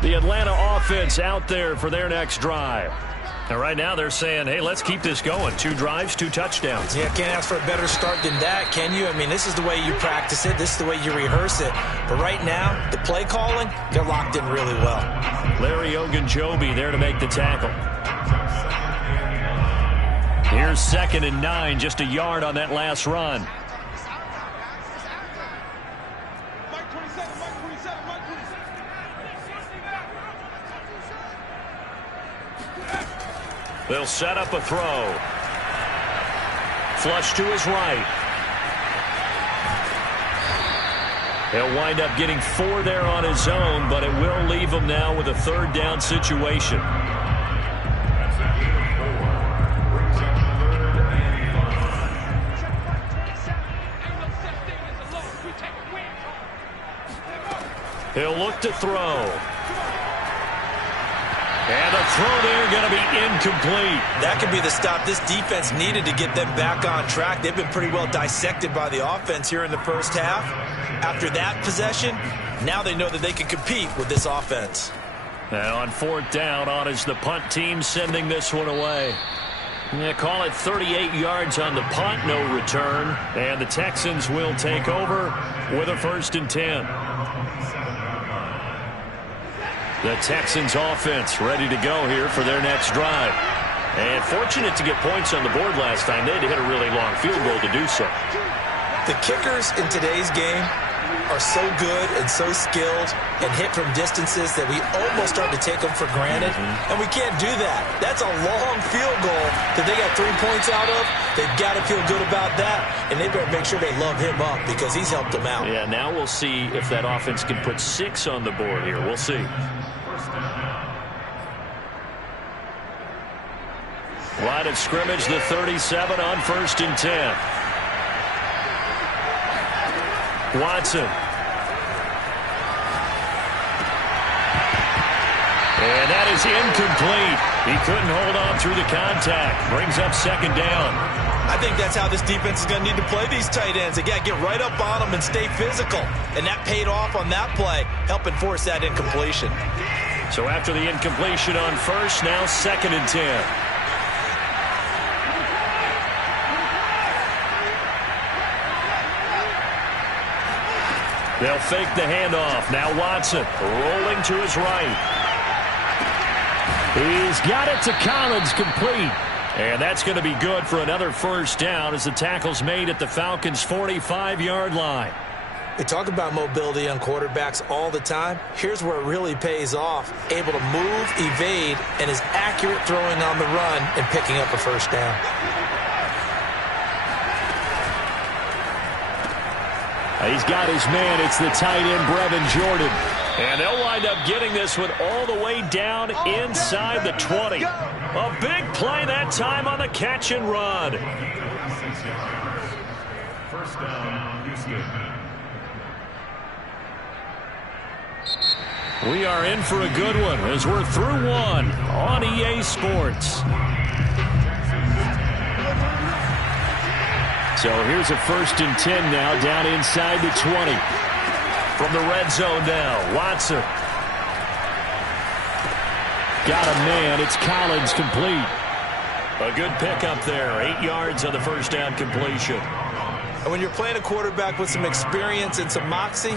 The Atlanta offense out there for their next drive. And right now they're saying, hey, let's keep this going. 2 drives, 2 touchdowns. Yeah, can't ask for a better start than that, can you? I mean, this is the way you practice it. This is the way you rehearse it. But right now, the play calling, they're locked in really well. Larry Ogunjobi there to make the tackle. Here's 2nd and 9, just a yard on that last run. They'll set up a throw. Flush to his right. He'll wind up getting 4 there on his own, but it will leave him now with a 3rd down situation. He'll look to throw. And the throw there going to be incomplete. That could be the stop this defense needed to get them back on track. They've been pretty well dissected by the offense here in the first half. After that possession, now they know that they can compete with this offense. Now on 4th down, on is the punt team sending this one away. Yeah, call it 38 yards on the punt, no return. And the Texans will take over with a 1st and 10. The Texans offense ready to go here for their next drive. And fortunate to get points on the board last time. They had to hit a really long field goal to do so. The kickers in today's game are so good and so skilled and hit from distances that we almost start to take them for granted. And we can't do that. That's a long field goal that they got 3 points out of. They've got to feel good about that. And they better make sure they love him up because he's helped them out. Yeah, now we'll see if that offense can put 6 on the board here. We'll see. Line of scrimmage, the 37 on 1st and 10. Watson. And that is incomplete. He couldn't hold on through the contact. Brings up 2nd down. I think that's how this defense is going to need to play these tight ends. Again, get right up on them and stay physical. And that paid off on that play, helping force that incompletion. So after the incompletion on 1st, now 2nd and 10. They'll fake the handoff. Now Watson rolling to his right. He's got it to Collins, complete. And that's going to be good for another 1st down as the tackle's made at the Falcons' 45-yard line. We talk about mobility on quarterbacks all the time. Here's where it really pays off. Able to move, evade, and is accurate throwing on the run and picking up a 1st down. He's got his man. It's the tight end, Brevin Jordan. And they'll wind up getting this one all the way down inside the 20. A big play that time on the catch and run. 1st down, Houston. We are in for a good one as we're through one on EA Sports. So here's a 1st and 10 now down inside the 20. From the red zone now, Watson. Got a man. It's Collins, complete. A good pickup there. 8 yards on the 1st down completion. And when you're playing a quarterback with some experience and some moxie,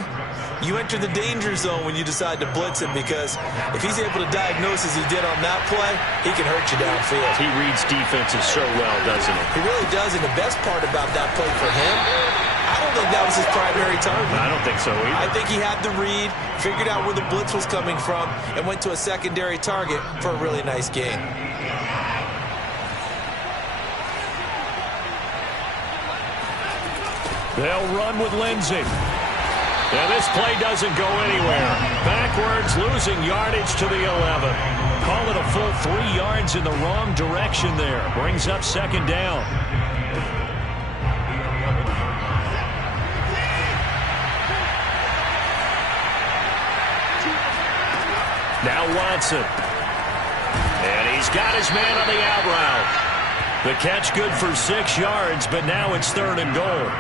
you enter the danger zone when you decide to blitz him, because if he's able to diagnose as he did on that play, he can hurt you downfield. He reads defenses so well, doesn't he? He really does, and the best part about that play for him, I don't think that was his primary target. I don't think so either. I think he had the read, figured out where the blitz was coming from, and went to a secondary target for a really nice gain. They'll run with Lindsey. And this play doesn't go anywhere. Backwards, losing yardage to the 11. Call it a full 3 yards in the wrong direction there. Brings up 2nd down. Now Watson. And he's got his man on the out route. The catch good for 6 yards, but now it's 3rd and goal.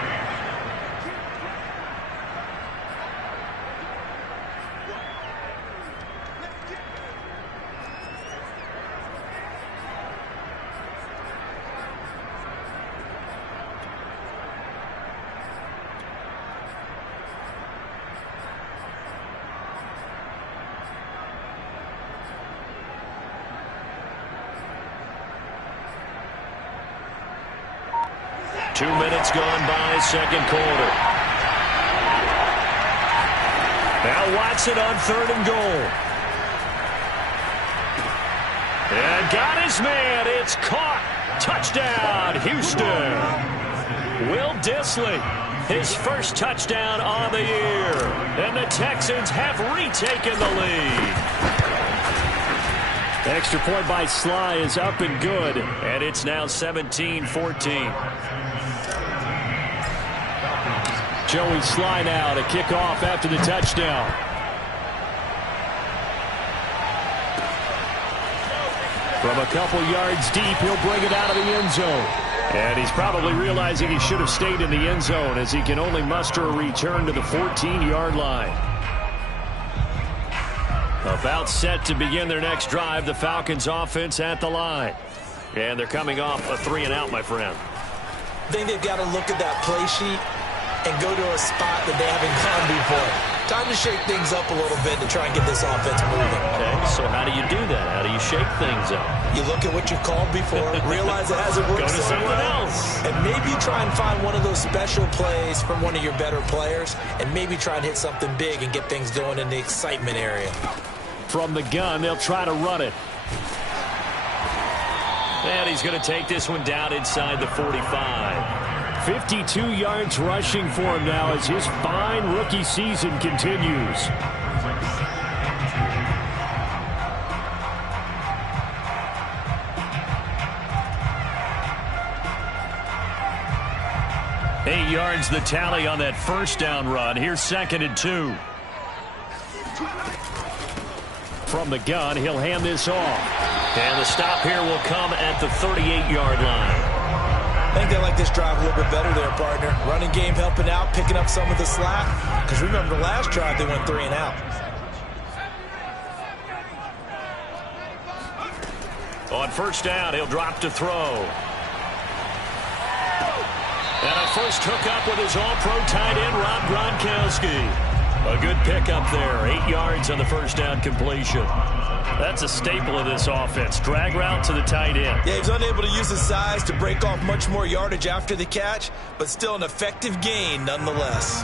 2 minutes gone by, second quarter. Now Watson on 3rd and goal. And got his man. It's caught. Touchdown, Houston. Will Dissly, his first touchdown on the year. And the Texans have retaken the lead. The extra point by Sly is up and good. And it's now 17-14. Joey Sly now to kick off after the touchdown. From a couple yards deep, he'll bring it out of the end zone. And he's probably realizing he should have stayed in the end zone as he can only muster a return to the 14-yard line. About set to begin their next drive, the Falcons offense at the line. And they're coming off a 3-and-out, my friend. I think they've got to look at that play sheet and go to a spot that they haven't gone before. Time to shake things up a little bit to try and get this offense moving. Okay, so how do you do that? How do you shake things up? You look at what you've called before, realize it hasn't worked Go to so something well, else. and maybe try and find one of those special plays from one of your better players, and maybe try and hit something big and get things going in the excitement area. From the gun, they'll try to run it. And he's going to take this one down inside the 45. 52 yards rushing for him now as his fine rookie season continues. Eight yards the tally on that first down run. Here's 2nd and 2. From the gun, he'll hand this off. And the stop here will come at the 38-yard line. I think they like this drive a little bit better there, partner. Running game helping out, picking up some of the slack. Because remember, the last drive they went 3-and-out. On first down, he'll drop to throw. And a first hookup with his all-pro tight end, Rob Gronkowski. A good pickup there. 8 yards on the first down completion. That's a staple of this offense. Drag route to the tight end. Yeah, he's unable to use his size to break off much more yardage after the catch, but still an effective gain nonetheless.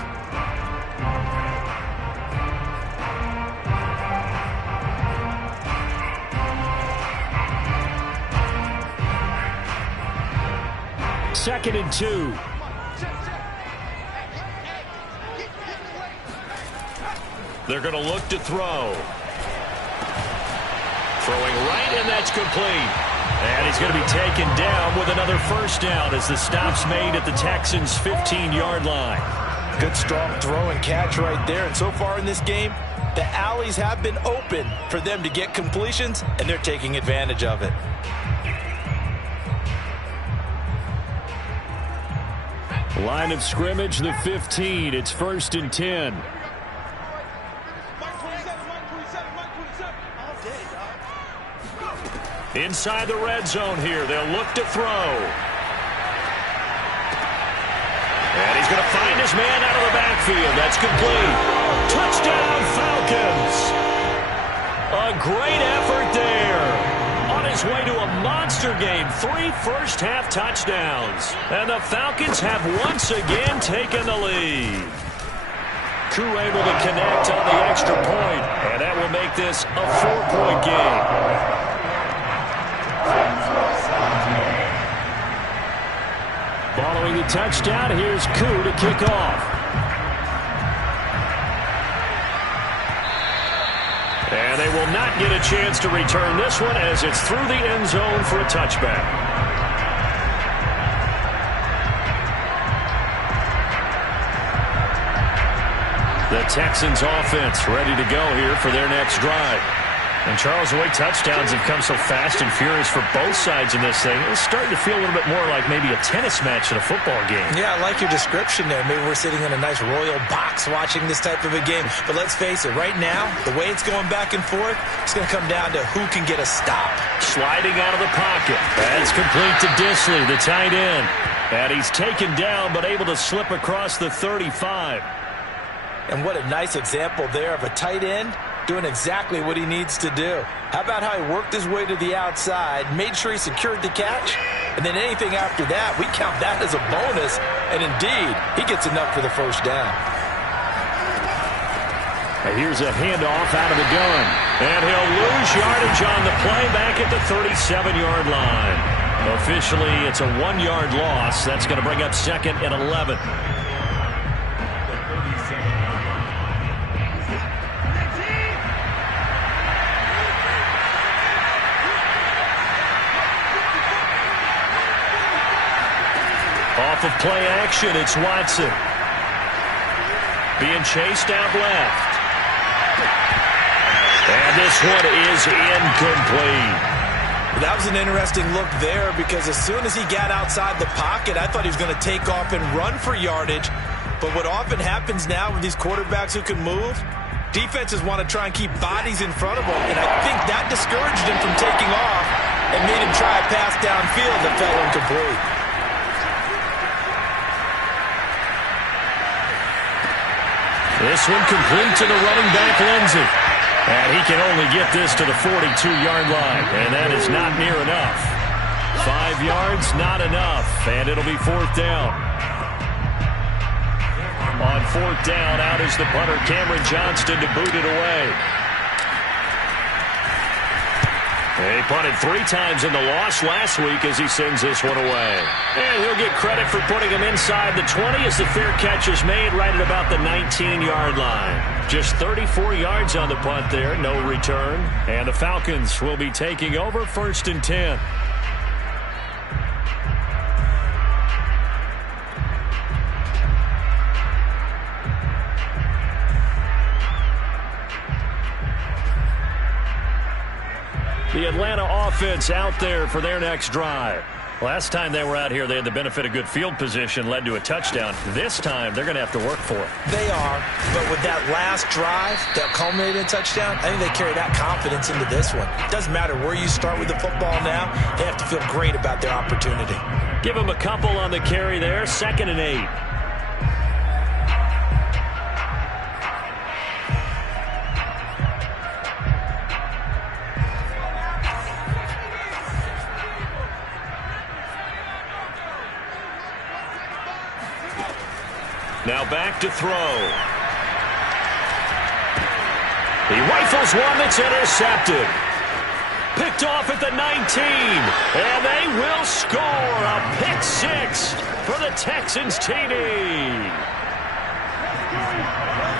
Second and 2. They're going to look to throw. Throwing right, and that's complete. And he's going to be taken down with another first down as the stop's made at the Texans' 15-yard line. Good strong throw and catch right there. And so far in this game, the alleys have been open for them to get completions, and they're taking advantage of it. Line of scrimmage, the 15. It's 1st and 10. Inside the red zone here. They'll look to throw. And he's going to find his man out of the backfield. That's complete. Touchdown, Falcons. A great effort there. On his way to a monster game. 3 first-half touchdowns. And the Falcons have once again taken the lead. Crew able to connect on the extra point. And that will make this a 4-point game. Following the touchdown, here's Koo to kick off. And they will not get a chance to return this one as it's through the end zone for a touchback. The Texans offense ready to go here for their next drive. And, Charles, the way touchdowns have come so fast and furious for both sides in this thing, it's starting to feel a little bit more like maybe a tennis match in a football game. Yeah, I like your description there. Maybe we're sitting in a nice royal box watching this type of a game. But let's face it, right now, the way it's going back and forth, it's going to come down to who can get a stop. Sliding out of the pocket. That's complete to Dissly, the tight end. And he's taken down but able to slip across the 35. And what a nice example there of a tight end doing exactly what he needs to do. How about how he worked his way to the outside, made sure he secured the catch, And then anything after that, we count that as a bonus. And indeed, he gets enough for the first down. Here's a handoff out of the gun. And he'll lose yardage on the play back at the 37-yard line. Officially, it's a 1-yard loss. That's going to bring up 2nd and 11. Off of play action, it's Watson. Being chased out left. And this one is incomplete. That was an interesting look there because as soon as he got outside the pocket, I thought he was going to take off and run for yardage. But what often happens now with these quarterbacks who can move, defenses want to try and keep bodies in front of them. And I think that discouraged him from taking off and made him try a pass downfield that fell incomplete. This one complete to the running back, Lindsey. And he can only get this to the 42-yard line, and that is not near enough. 5 yards, not enough, and it'll be 4th down. On 4th down, out is the punter, Cameron Johnston, to boot it away. He punted 3 times in the loss last week as he sends this one away. And he'll get credit for putting him inside the 20 as the fair catch is made right at about the 19-yard line. Just 34 yards on the punt there, no return. And the Falcons will be taking over 1st and 10. The Atlanta offense out there for their next drive. Last time they were out here, they had the benefit of good field position, led to a touchdown. This time, they're going to have to work for it. They are, but with that last drive that culminated in a touchdown, I think they carry that confidence into this one. It doesn't matter where you start with the football now. They have to feel great about their opportunity. Give them a couple on the carry there, 2nd and 8. Now back to throw. He rifles one that's intercepted. Picked off at the 19. And they will score a pick 6 for the Texans TD.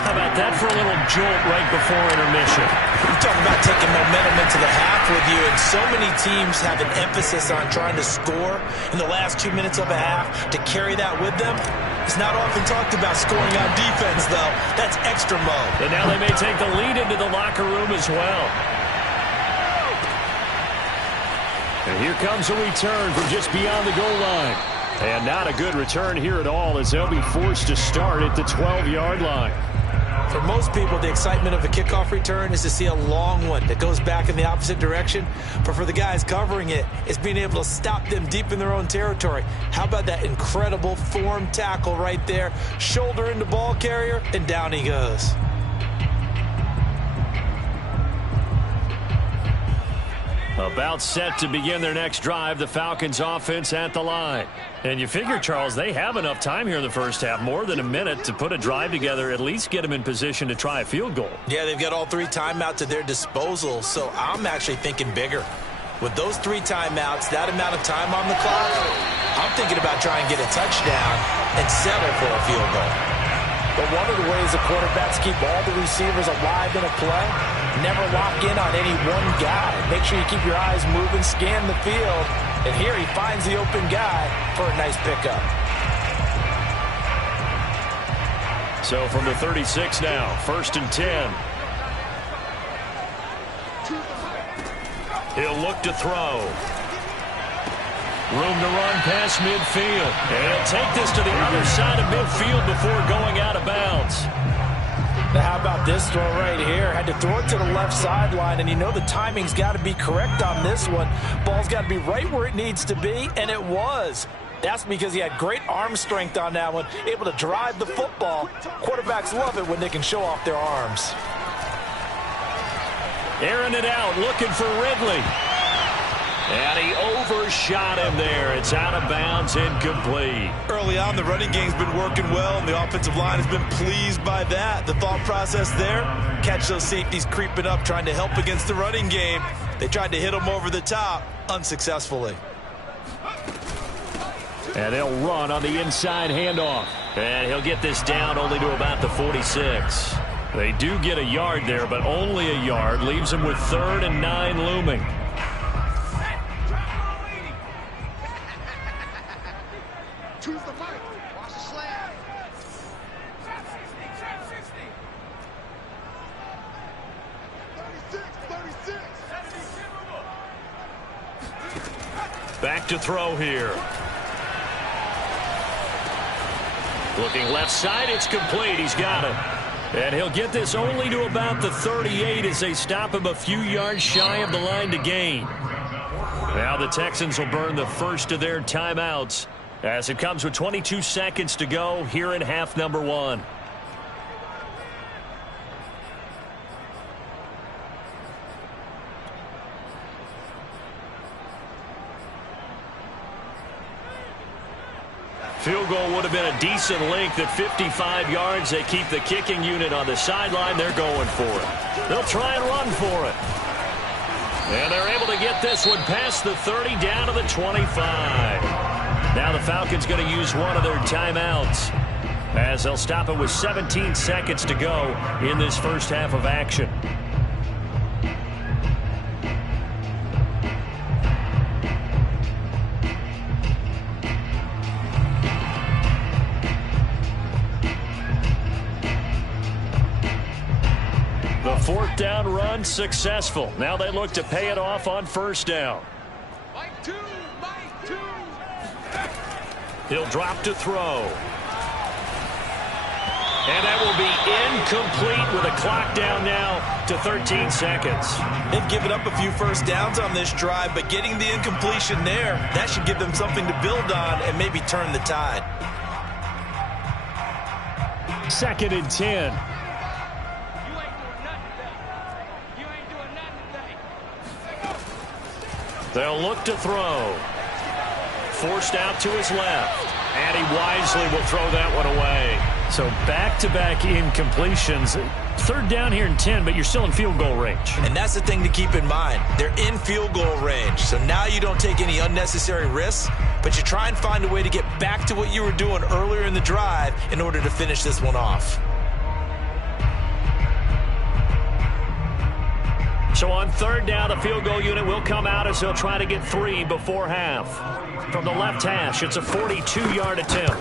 How about that for a little jolt right before intermission? You're talking about taking momentum into the half with you, and so many teams have an emphasis on trying to score in the last 2 minutes of a half. To carry that with them, it's not often talked about scoring on defense, though. That's extra mode. And now they may take the lead into the locker room as well. And here comes a return from just beyond the goal line. And not a good return here at all as they'll be forced to start at the 12-yard line. For most people, the excitement of a kickoff return is to see a long one that goes back in the opposite direction. But for the guys covering it, it's being able to stop them deep in their own territory. How about that incredible form tackle right there? Shoulder into ball carrier, and down he goes. About set to begin their next drive, the Falcons offense at the line. And you figure, Charles, they have enough time here in the first half, more than a minute, to put a drive together, at least get them in position to try a field goal. Yeah, they've got all 3 timeouts at their disposal, so I'm actually thinking bigger. With those 3 timeouts, that amount of time on the clock, I'm thinking about trying to get a touchdown and settle for a field goal. But one of the ways the quarterbacks keep all the receivers alive in a play, never lock in on any one guy. Make sure you keep your eyes moving, scan the field, and here he finds the open guy for a nice pickup. So from the 36 now, 1st and 10. He'll look to throw. Room to run past midfield. And he'll take this to the other side of midfield before going out of bounds. Now how about this throw right here? Had to throw it to the left sideline, and you know the timing's got to be correct on this one. Ball's got to be right where it needs to be, and it was. That's because he had great arm strength on that one, able to drive the football. Quarterbacks love it when they can show off their arms. Airing it out, looking for Ridley. And he overshot him there. It's out of bounds, incomplete. Early on, the running game's been working well, and the offensive line has been pleased by that. The thought process there, catch those safeties creeping up, trying to help against the running game. They tried to hit him over the top, unsuccessfully. And they'll run on the inside handoff. And he'll get this down only to about the 46. They do get a yard there, but only a yard. Leaves him with 3rd and 9 looming. Choose the mic. Watch the slant. Back to throw here. Looking left side, it's complete. He's got it. And he'll get this only to about the 38 as they stop him a few yards shy of the line to gain. Now the Texans will burn the first of their timeouts as it comes with 22 seconds to go here in half number 1. Field goal would have been a decent length at 55 yards. They keep the kicking unit on the sideline. They're going for it. They'll try and run for it. And they're able to get this one past the 30 down to the 25. Now the Falcons going to use one of their timeouts as they'll stop it with 17 seconds to go in this first half of action. The 4th down run successful. Now they look to pay it off on 1st down. Mike 2. He'll drop to throw. And that will be incomplete with a clock down now to 13 seconds. They've given up a few first downs on this drive, but getting the incompletion there, that should give them something to build on and maybe turn the tide. 2nd and 10. They'll look to throw. Forced out to his left. And he wisely will throw that one away. So back-to-back incompletions. 3rd down here and 10, but you're still in field goal range. And that's the thing to keep in mind. They're in field goal range. So now you don't take any unnecessary risks, but you try and find a way to get back to what you were doing earlier in the drive in order to finish this one off. So on 3rd down, the field goal unit will come out as they'll try to get 3 before half. From the left hash, it's a 42-yard attempt.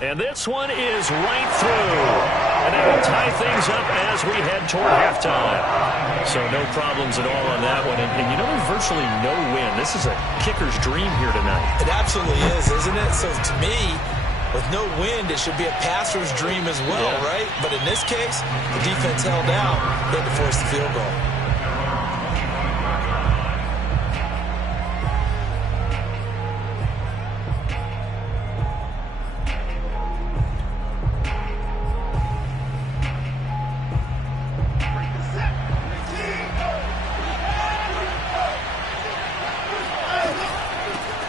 And this one is right through. And that will tie things up as we head toward halftime. So no problems at all on that one. And you know, there's virtually no win. This is a kicker's dream here tonight. It absolutely is, isn't it? So to me, with no wind, it should be a passer's dream as well, right? But in this case, the defense held out. They had to force the field goal.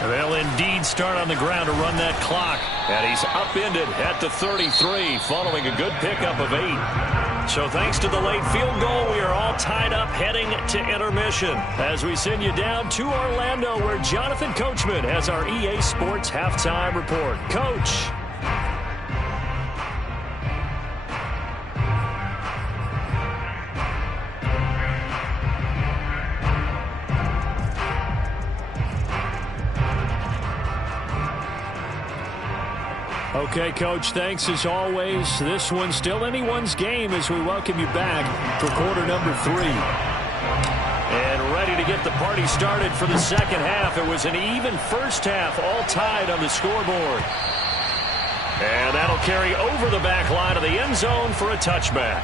They'll indeed start on the ground to run that clock. And he's upended at the 33 following a good pickup of 8. So thanks to the late field goal, we are all tied up heading to intermission as we send you down to Orlando where Jonathan Coachman has our EA Sports Halftime Report. Coach. Okay, Coach, thanks as always. This one's still anyone's game as we welcome you back for quarter number 3. And ready to get the party started for the second half. It was an even first half, all tied on the scoreboard. And that'll carry over the back line of the end zone for a touchback.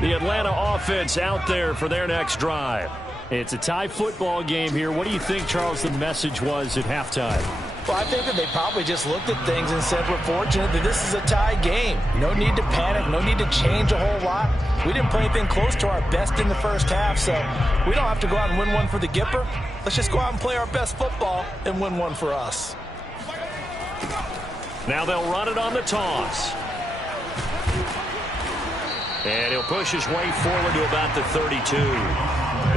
The Atlanta offense out there for their next drive. It's a tie football game here. What do you think, Charles, the message was at halftime? Well, I think that they probably just looked at things and said, we're fortunate that this is a tie game. No need to panic, no need to change a whole lot. We didn't play anything close to our best in the first half, so we don't have to go out and win one for the Gipper. Let's just go out and play our best football and win one for us. Now they'll run it on the toss. And he'll push his way forward to about the 32.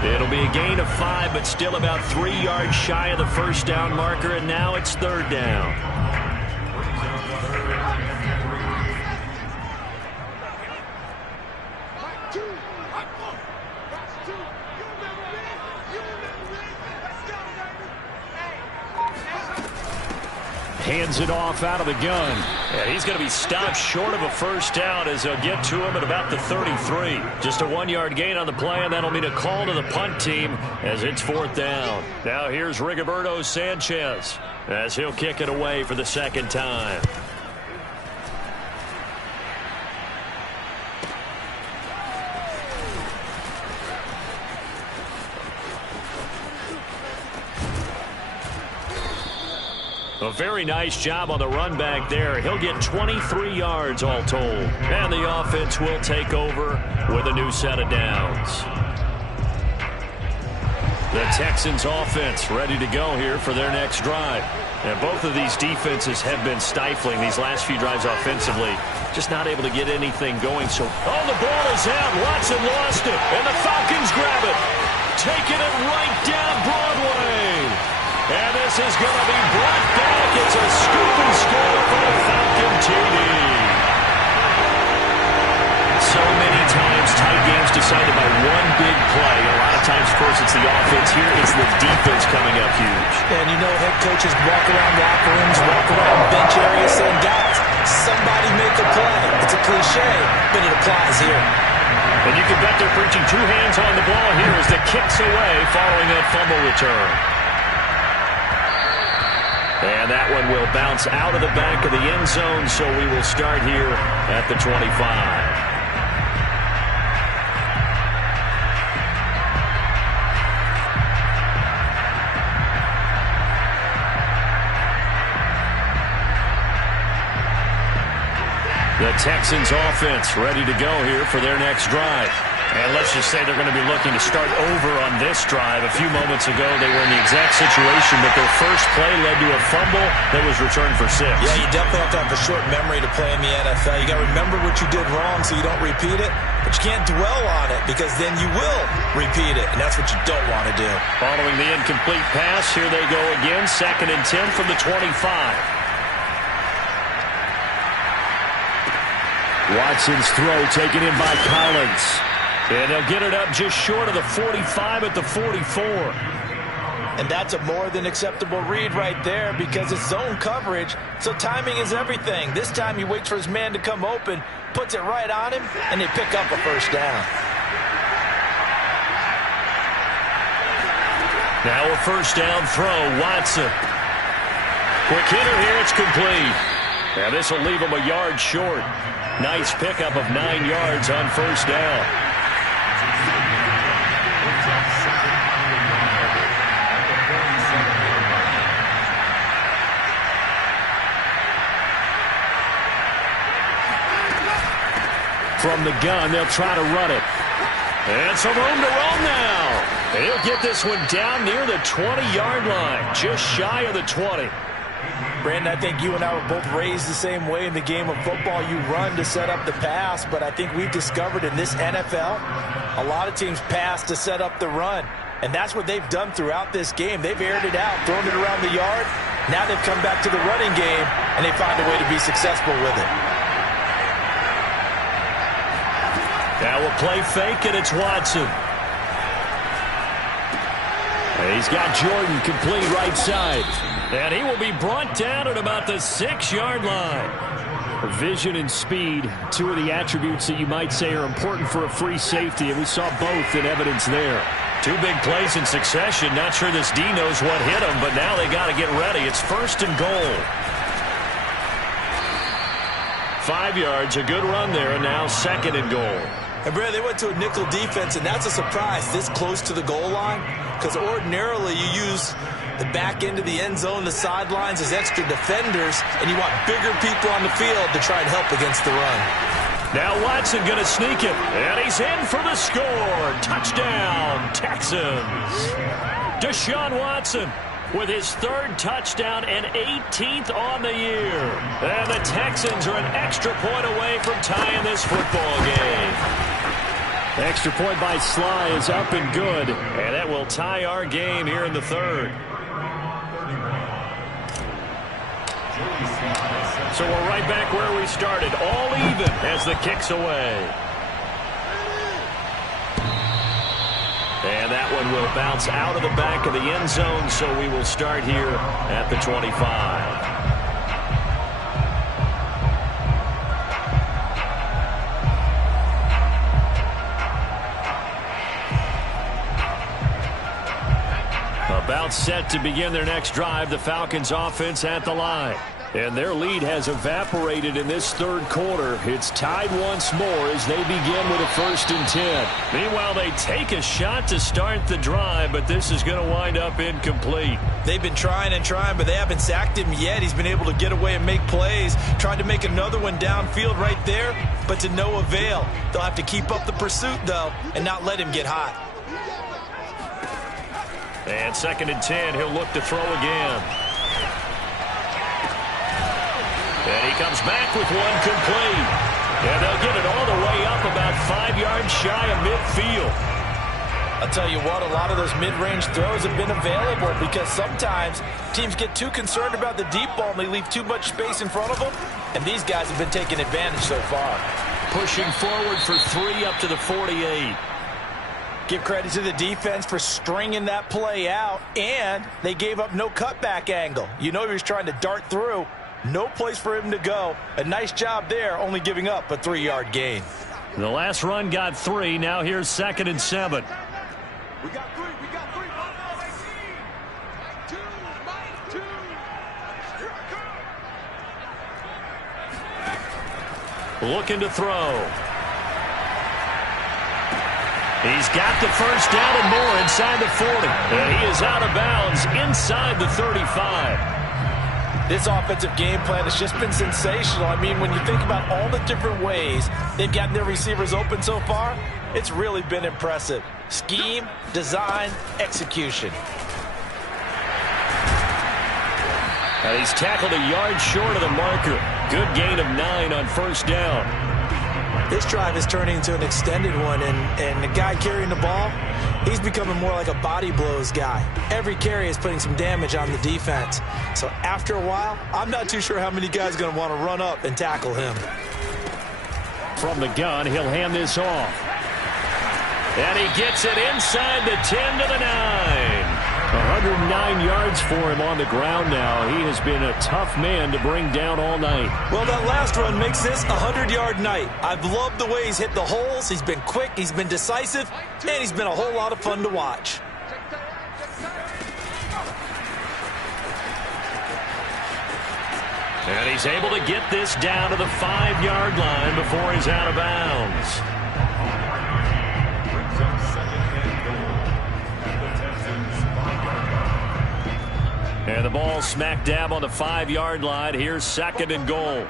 It'll be a gain of 5, but still about 3 yards shy of the first down marker, and now it's 3rd down. Hands it off out of the gun. And he's going to be stopped short of a first down as they'll get to him at about the 33. Just a 1-yard gain on the play, and that'll mean a call to the punt team as it's 4th down. Now here's Rigoberto Sanchez as he'll kick it away for the 2nd time. A very nice job on the run back there. He'll get 23 yards all told. And the offense will take over with a new set of downs. The Texans offense ready to go here for their next drive. And both of these defenses have been stifling these last few drives offensively. Just not able to get anything going. So, oh, the ball is out. Watson lost it. And the Falcons grab it. Taking it right down Broadway. And this is going to be brought back. It's a scoop and score for the Falcon TD. So many times tight games decided by one big play. A lot of times, of course, it's the offense. Here it's the defense coming up huge. And you know head coaches walk around locker rooms, walk around bench areas saying, guys, somebody make a play. It's a cliche, but it applies here. And you can bet they're preaching 2 hands on the ball here as the kick's away following that fumble return. And that one will bounce out of the back of the end zone, so we will start here at the 25. The Texans offense ready to go here for their next drive. And let's just say they're going to be looking to start over on this drive. A few moments ago, they were in the exact situation that their first play led to a fumble that was returned for 6. Yeah, you definitely have to have a short memory to play in the NFL. You got to remember what you did wrong so you don't repeat it. But you can't dwell on it because then you will repeat it. And that's what you don't want to do. Following the incomplete pass, here they go again. 2nd and 10 from the 25. Watson's throw taken in by Collins. And they'll get it up just short of the 45 at the 44. And that's a more than acceptable read right there because it's zone coverage, so timing is everything. This time he waits for his man to come open, puts it right on him, and they pick up a first down. Now a first down throw, Watson. Quick hitter here, it's complete. Now this will leave him a yard short. Nice pickup of 9 yards on first down. From the gun, they'll try to run it. And some room to roam now. And he'll get this one down near the 20-yard line, just shy of the 20. Brandon, I think you and I were both raised the same way in the game of football. You run to set up the pass, but I think we've discovered in this NFL, a lot of teams pass to set up the run. And that's what they've done throughout this game. They've aired it out, thrown it around the yard. Now they've come back to the running game, and they find a way to be successful with it. Now we'll play fake, and it's Watson. He's got Jordan complete right side. And he will be brought down at about the 6-yard line. Vision and speed, 2 of the attributes that you might say are important for a free safety, and we saw both in evidence there. 2 big plays in succession. Not sure this D knows what hit him, but now they got to get ready. It's 1st and goal. 5 yards, a good run there, and now 2nd and goal. And, Brad, they went to a nickel defense, and that's a surprise this close to the goal line, because ordinarily you use the back end of the end zone, the sidelines as extra defenders, and you want bigger people on the field to try and help against the run. Now Watson going to sneak it, and he's in for the score. Touchdown, Texans. Deshaun Watson with his third touchdown and 18th on the year. And the Texans are an extra point away from tying this football game. Extra point by Sly is up and good, and that will tie our game here in the third. So we're right back where we started, all even as the kick's away. And that one will bounce out of the back of the end zone, so we will start here at the 25. About set to begin their next drive, the Falcons offense at the line. And their lead has evaporated in this third quarter. It's tied once more as they begin with a 1st and 10. Meanwhile, they take a shot to start the drive, but this is going to wind up incomplete. They've been trying and trying, but they haven't sacked him yet. He's been able to get away and make plays. Tried to make another one downfield right there, but to no avail. They'll have to keep up the pursuit, though, and not let him get hot. And 2nd and 10, he'll look to throw again. And he comes back with one complete. And they'll get it all the way up about 5 yards shy of midfield. I'll tell you what, a lot of those mid-range throws have been available because sometimes teams get too concerned about the deep ball and they leave too much space in front of them. And these guys have been taking advantage so far. Pushing forward for 3 up to the 48. Give credit to the defense for stringing that play out, and they gave up no cutback angle. You know he was trying to dart through. No place for him to go. A nice job there, only giving up a 3-yard gain. The last run got 3. Now here's 2nd and 7. We got 3. We got 3. Mike 2. Here I come. Looking to throw. He's got the first down and more inside the 40. And he is out of bounds inside the 35. This offensive game plan has just been sensational. I mean, when you think about all the different ways they've gotten their receivers open so far, it's really been impressive. Scheme, design, execution. And he's tackled a yard short of the marker. Good gain of 9 on 1st down. This drive is turning into an extended one, and the guy carrying the ball, he's becoming more like a body blows guy. Every carry is putting some damage on the defense. So after a while, I'm not too sure how many guys are going to want to run up and tackle him. From the gun, he'll hand this off. And he gets it inside the 10 to the 9. 109 yards for him on the ground now. He has been a tough man to bring down all night. Well, that last run makes this a 100-yard night. I've loved the way he's hit the holes. He's been quick, he's been decisive, and he's been a whole lot of fun to watch. And he's able to get this down to the 5-yard line before he's out of bounds. And the ball smack dab on the 5-yard line. Here's 2nd and goal.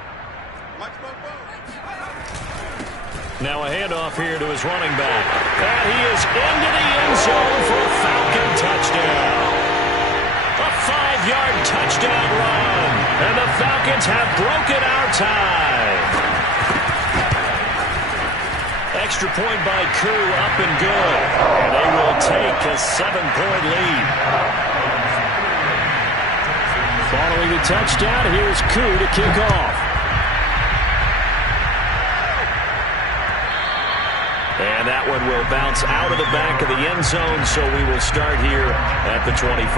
Now a handoff here to his running back. And he is into the end zone for a Falcon touchdown. A 5-yard touchdown run. And the Falcons have broken our tie. Extra point by HOU, up and good. And they will take a 7-point lead. Following the touchdown, here's HOU to kick off. And that one will bounce out of the back of the end zone, so we will start here at the 25.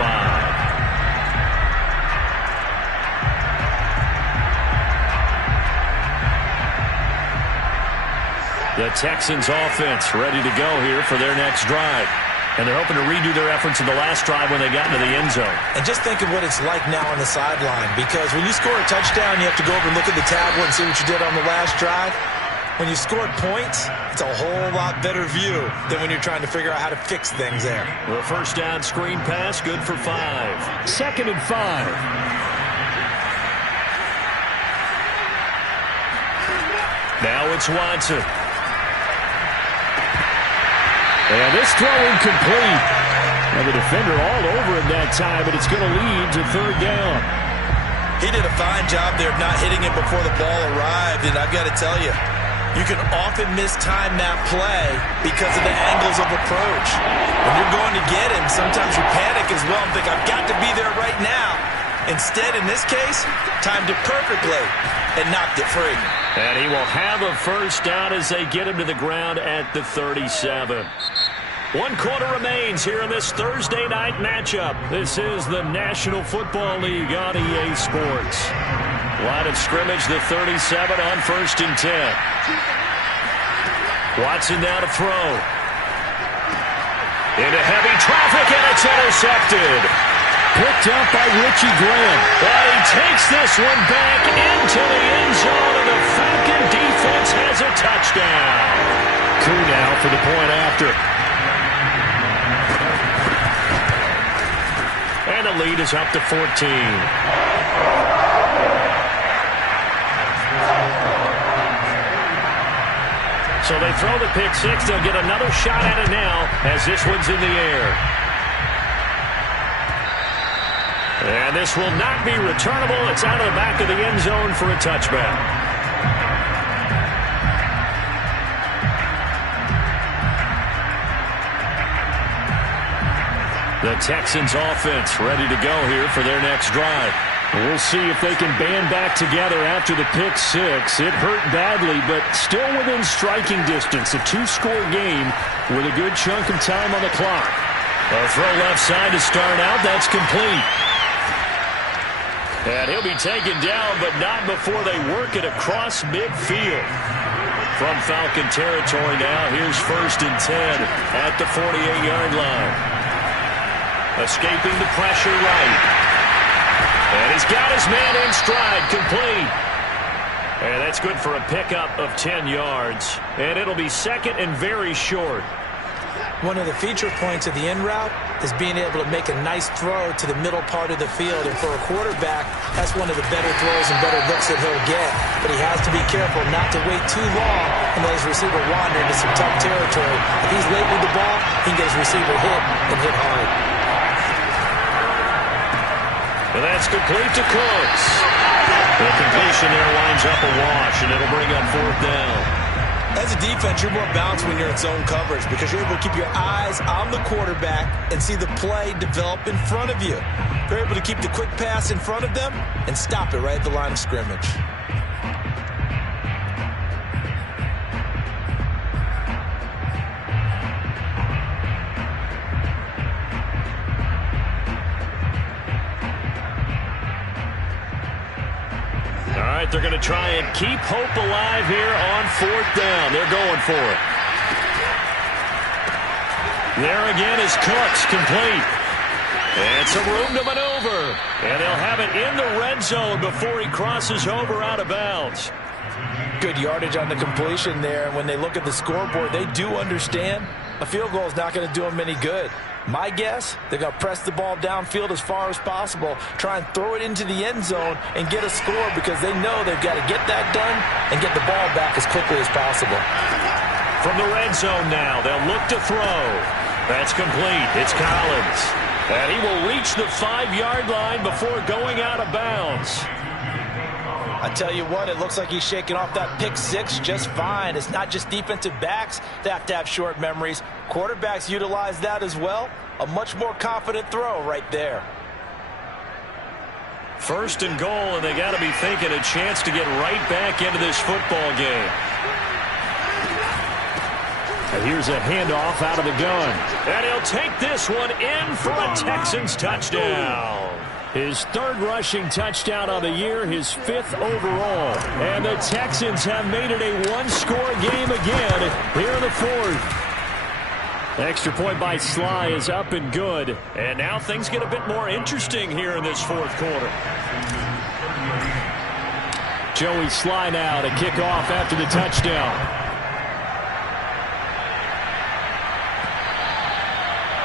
The Texans offense ready to go here for their next drive. And they're hoping to redo their efforts in the last drive when they got into the end zone. And just think of what it's like now on the sideline, because when you score a touchdown, you have to go over and look at the tablet and see what you did on the last drive. When you scored points, it's a whole lot better view than when you're trying to figure out how to fix things there. The first down screen pass, good for 5. 2nd and 5. Now it's Watson. And this throw incomplete. And the defender all over him that time, but it's going to lead to 3rd down. He did a fine job there of not hitting him before the ball arrived, and I've got to tell you, you can often mistime that play because of the angles of approach. When you're going to get him, sometimes you panic as well and think, I've got to be there right now. Instead, in this case, timed it perfectly and knocked it free. And he will have a first down as they get him to the ground at the 37. 1 quarter remains here in this Thursday night matchup. This is the National Football League on EA Sports. Line of scrimmage, the 37 on 1st and 10. Watson now to throw. Into heavy traffic, and it's intercepted. Picked up by Richie Graham. But he takes this one back into the end zone, and the Falcon defense has a touchdown. HOU now for the point after. And the lead is up to 14. So they throw the pick 6. They'll get another shot at it now as this one's in the air. And this will not be returnable. It's out of the back of the end zone for a touchback. The Texans offense ready to go here for their next drive. We'll see if they can band back together after the pick 6. It hurt badly, but still within striking distance. A 2-score game with a good chunk of time on the clock. A throw left side to start out. That's complete. And he'll be taken down, but not before they work it across midfield. From Falcon territory now, here's 1st and 10 at the 48-yard line. Escaping the pressure right. And he's got his man in stride, complete. And that's good for a pickup of 10 yards. And it'll be 2nd and very short. One of the feature points of the in route is being able to make a nice throw to the middle part of the field. And for a quarterback, that's one of the better throws and better looks that he'll get. But he has to be careful not to wait too long and let his receiver wander into some tough territory. If he's late with the ball, he can get his receiver hit and hit hard. And that's complete to Cooks. The completion there winds up a wash, and it'll bring up 4th down. As a defense, you're more balanced when you're in zone coverage because you're able to keep your eyes on the quarterback and see the play develop in front of you. You're able to keep the quick pass in front of them and stop it right at the line of scrimmage. They're going to try and keep hope alive here on 4th down. They're going for it. There again is Cooks, complete. And some room to maneuver. And they'll have it in the red zone before he crosses over out of bounds. Good yardage on the completion there. When they look at the scoreboard, they do understand a field goal is not going to do them any good. My guess, they're going to press the ball downfield as far as possible, try and throw it into the end zone and get a score because they know they've got to get that done and get the ball back as quickly as possible. From the red zone now, they'll look to throw. That's complete. It's Collins. And he will reach the 5-yard line before going out of bounds. I tell you what, it looks like he's shaking off that pick 6 just fine. It's not just defensive backs that have to have short memories. Quarterbacks utilize that as well. A much more confident throw right there. 1st and goal, and they got to be thinking a chance to get right back into this football game. And here's a handoff out of the gun. And he'll take this one in for a Texans touchdown. His 3rd rushing touchdown of the year, his 5th overall. And the Texans have made it a 1-score game again here in the 4th. Extra point by Sly is up and good. And now things get a bit more interesting here in this 4th quarter. Joey Sly now to kick off after the touchdown.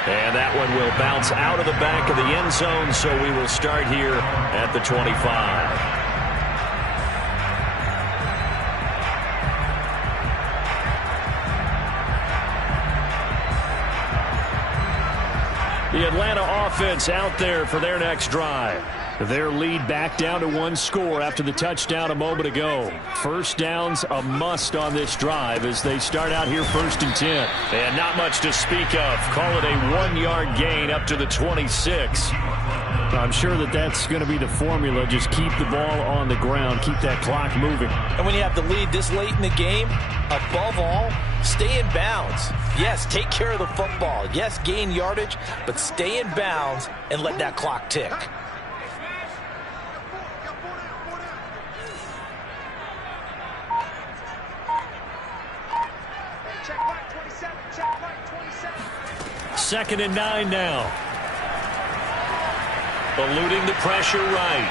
And that one will bounce out of the back of the end zone, so we will start here at the 25. The Atlanta offense out there for their next drive. Their lead back down to one score after the touchdown a moment ago. First down's a must on this drive as they start out here 1st and 10. And not much to speak of. Call it a 1-yard gain up to the 26. I'm sure that's going to be the formula. Just keep the ball on the ground. Keep that clock moving. And when you have the lead this late in the game, above all, stay in bounds. Yes, take care of the football. Yes, gain yardage, but stay in bounds and let that clock tick. Second and 9 now. Eluding the pressure right.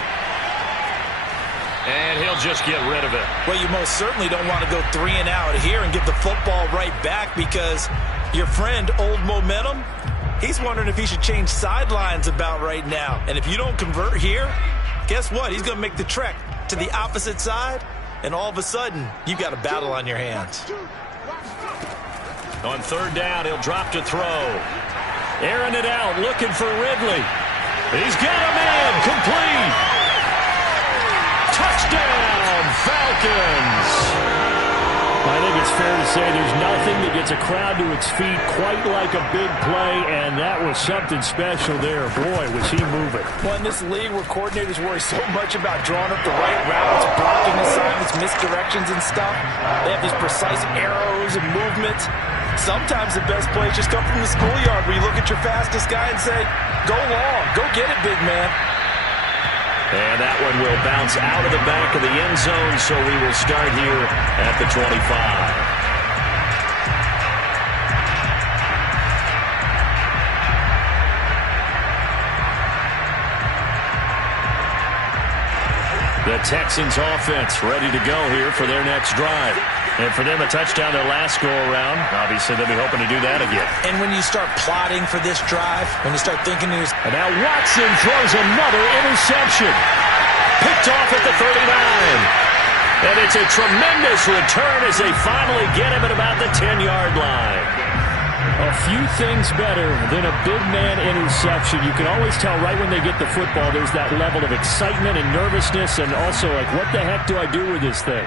And he'll just get rid of it. Well, you most certainly don't want to go 3 and out here and get the football right back because your friend, Old Momentum, he's wondering if he should change sidelines about right now. And if you don't convert here, guess what? He's going to make the trek to the opposite side, and all of a sudden, you've got a battle on your hands. On 3rd down, he'll drop to throw. Airing it out, looking for Ridley. He's got a man, complete. Touchdown, Falcons. I think it's fair to say there's nothing that gets a crowd to its feet quite like a big play, and that was something special there. Boy, was he moving. Well, in this league where coordinators worry so much about drawing up the right routes, blocking assignments, misdirections and stuff, they have these precise arrows and movements. Sometimes the best plays just come from the schoolyard where you look at your fastest guy and say, go long, go get it, big man. And that one will bounce out of the back of the end zone, so we will start here at the 25. The Texans offense ready to go here for their next drive. And for them, a touchdown their last go-around. Obviously, they'll be hoping to do that again. And when you start plotting for this drive, when you start thinking to yourself... And now Watson throws another interception. Picked off at the 39. And it's a tremendous return as they finally get him at about the 10-yard line. A few things better than a big man interception. You can always tell right when they get the football, there's that level of excitement and nervousness and also like, what the heck do I do with this thing?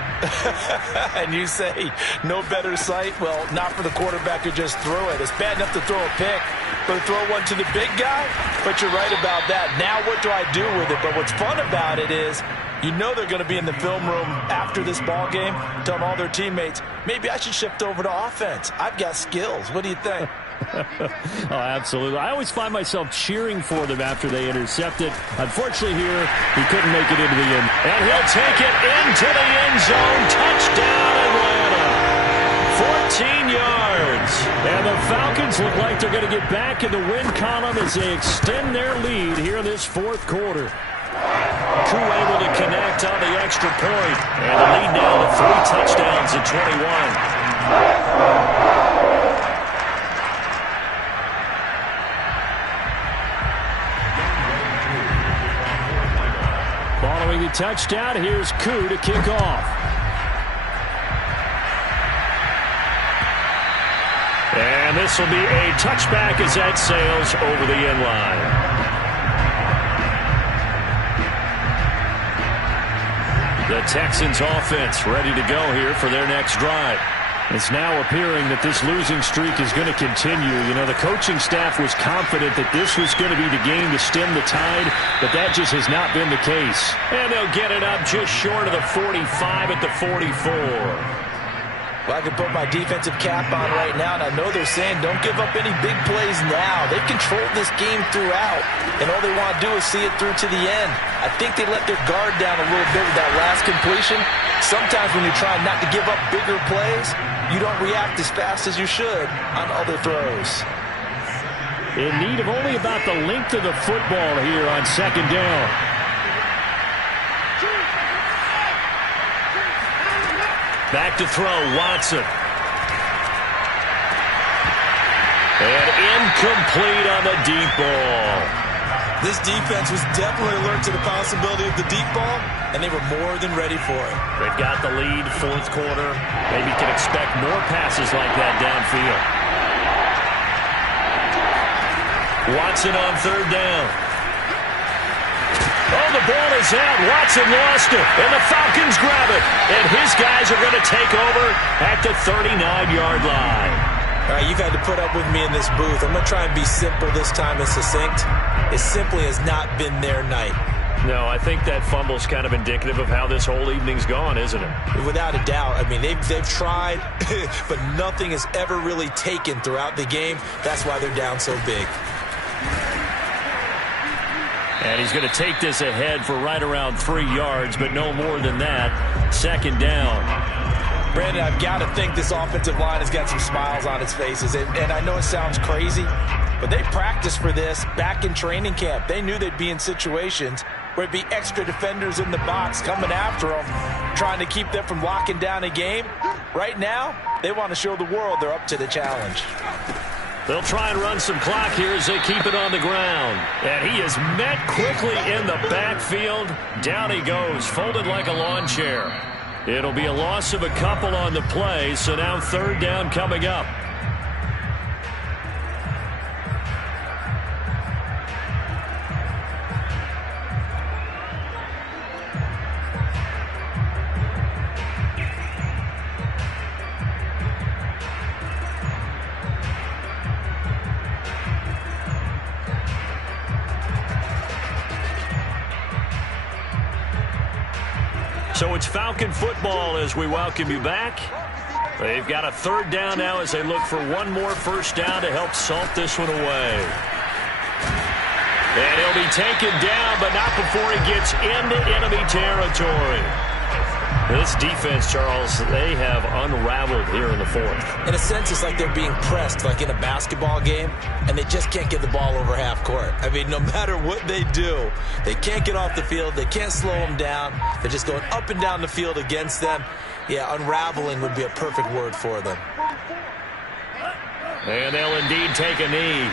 And you say, no better sight? Well, not for the quarterback to just throw it. It's bad enough to throw a pick, but to throw one to the big guy? But you're right about that. Now what do I do with it? But what's fun about it is, you know they're going to be in the film room after this ball game, telling all their teammates, maybe I should shift over to offense. I've got skills. What do you think? Oh, absolutely. I always find myself cheering for them after they intercept it. Unfortunately here, he couldn't make it into the end. And he'll take it into the end zone. Touchdown, Atlanta. 14 yards. And the Falcons look like they're going to get back in the win column as they extend their lead here in this 4th quarter. HOU able to connect on the extra point. And the lead now to 3 touchdowns at 21. Following the touchdown, here's HOU to kick off. And this will be a touchback as that sails over the end line. The Texans offense ready to go here for their next drive. It's now appearing that this losing streak is going to continue. You know, the coaching staff was confident that this was going to be the game to stem the tide, but that just has not been the case. And they'll get it up just short of the 45 at the 44. Well, I can put my defensive cap on right now, and I know they're saying don't give up any big plays now. They've controlled this game throughout, and all they want to do is see it through to the end. I think they let their guard down a little bit with that last completion. Sometimes when you're trying not to give up bigger plays, you don't react as fast as you should on other throws. In need of only about the length of the football here on 2nd down. Back to throw, Watson. And incomplete on the deep ball. This defense was definitely alert to the possibility of the deep ball, and they were more than ready for it. They've got the lead, fourth quarter. Maybe can expect more passes like that downfield. Watson on third down. Oh, the ball is out. Watson lost it, and the Falcons grab it. And his guys are going to take over at the 39-yard line. All right, you've had to put up with me in this booth. I'm going to try and be simple this time and succinct. It simply has not been their night. No, I think that fumble's kind of indicative of how this whole evening's gone, isn't it? Without a doubt. I mean, they've tried, but nothing has ever really taken throughout the game. That's why they're down so big. And he's going to take this ahead for right around 3 yards, but no more than that. Second down. Brandon, I've got to think this offensive line has got some smiles on its faces. And I know it sounds crazy, but they practiced for this back in training camp. They knew they'd be in situations where it'd be extra defenders in the box coming after them, trying to keep them from locking down a game. Right now, they want to show the world they're up to the challenge. They'll try and run some clock here as they keep it on the ground. And he is met quickly in the backfield. Down he goes, folded like a lawn chair. It'll be a loss of a couple on the play, so now third down coming up. So it's Falcon football as we welcome you back. They've got a third down now as they look for one more first down to help salt this one away. And he'll be taken down, but not before he gets into enemy territory. This defense, Charles, they have unraveled here in the fourth. In a sense, it's like they're being pressed like in a basketball game, and they just can't get the ball over half court. I mean, no matter what they do, they can't get off the field. They can't slow them down. They're just going up and down the field against them. Yeah, unraveling would be a perfect word for them. And they'll indeed take a knee.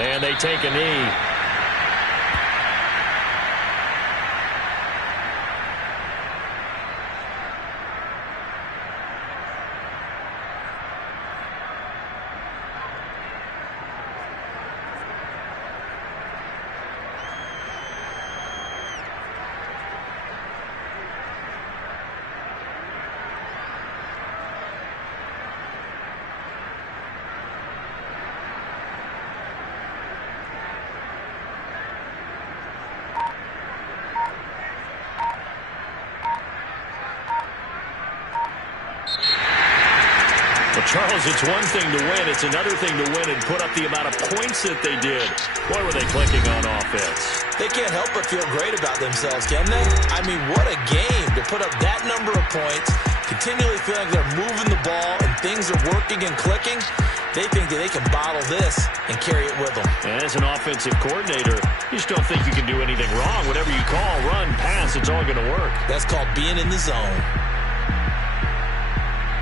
And they take a knee. Charles, it's one thing to win. It's another thing to win and put up the amount of points that they did. Boy, were they clicking on offense. They can't help but feel great about themselves, can they? I mean, what a game to put up that number of points, continually feel like they're moving the ball and things are working and clicking. They think that they can bottle this and carry it with them. And as an offensive coordinator, you just don't think you can do anything wrong. Whatever you call, run, pass, it's all going to work. That's called being in the zone.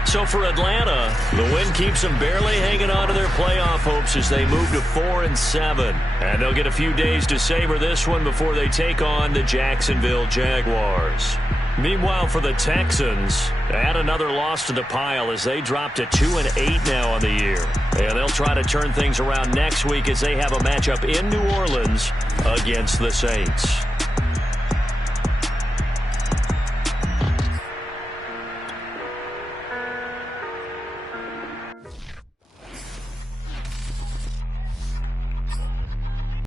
So for Atlanta, the win keeps them barely hanging on to their playoff hopes as they move to 4-7. And they'll get a few days to savor this one before they take on the Jacksonville Jaguars. Meanwhile, for the Texans, add another loss to the pile as they drop to 2-8 now on the year. And they'll try to turn things around next week as they have a matchup in New Orleans against the Saints.